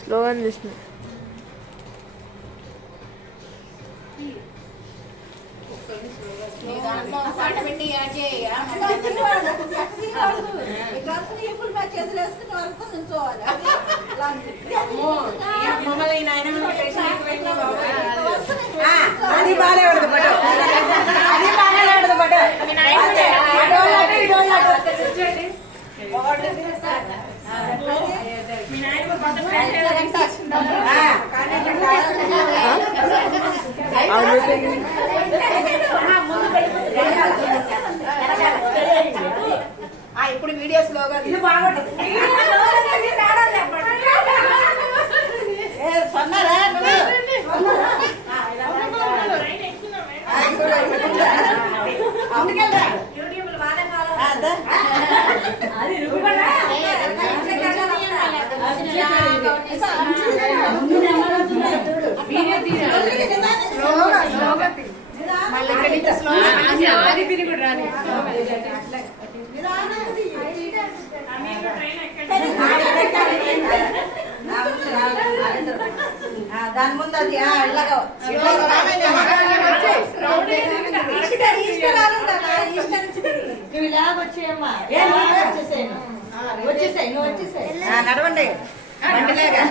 slow అని చూసిన పాట పెట్టి అది బాగాలేదు బట్ అది బాగాలేదు బట్ ఇప్పుడు వీడియోస్ లోగా ఇది బాగుంటుంది సన్నారా దాని ముందు అది నువ్వు ఇలా వచ్చేయమ్మా వచ్చేసాయి నువ్వు వచ్చేసాయి నడవండి బండిలాగా